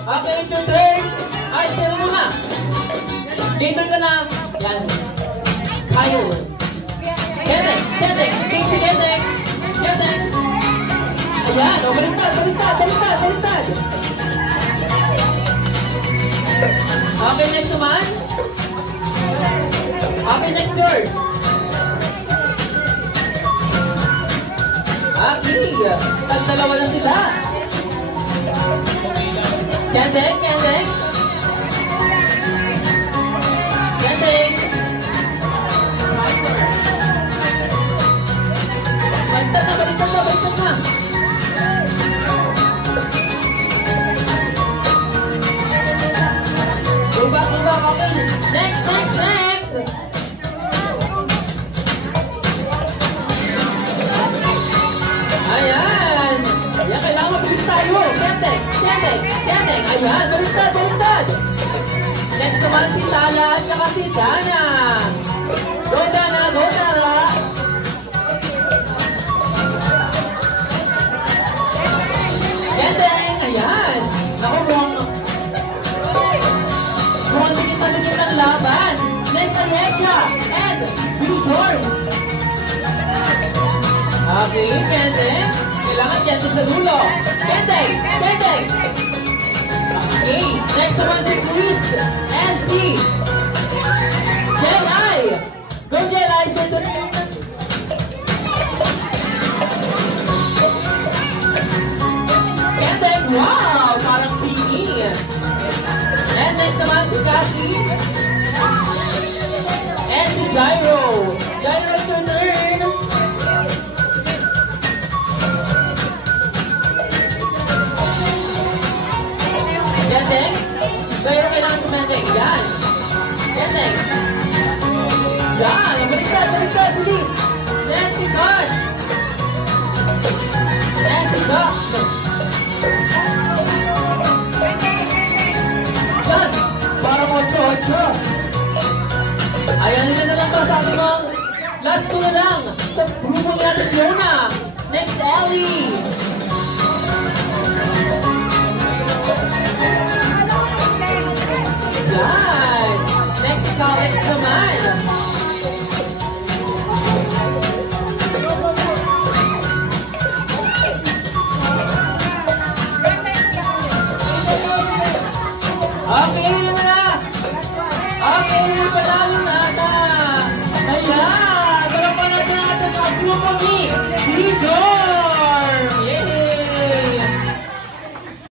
Okay, it's your turn. Ay, sino muna? Later ka na. Yan. Kyle. Getting. Casey getting. Ayan, o, baliktad. Okay, next naman. Okay, next word. Okay, tag-dalawa na sila. Kendeng. Baliktad na. Go back. Okay. Next. Ayan. Ayan, kailangan mabilis tayo. Kendeng. Ayan, baliktad. Next naman si Tala at saka si Dana. Go Dana. Kendeng. Ayan. Naku, mukhang dikit ng laban. Next, Alicia and Bjorn. Okay, Kendeng. Kailangan dyan sa dulo. Kendeng. Okay, next naman si Chris and si Jelay. Go Jelay, Kendeng, wow, parang pini. And next naman si Cassie and si Gyro. Gyro, it's your turn. Kendeng, pero kailangan kumendeng. Yan. Kendeng. Yan. Baliktad. Bilis. Next si Josh.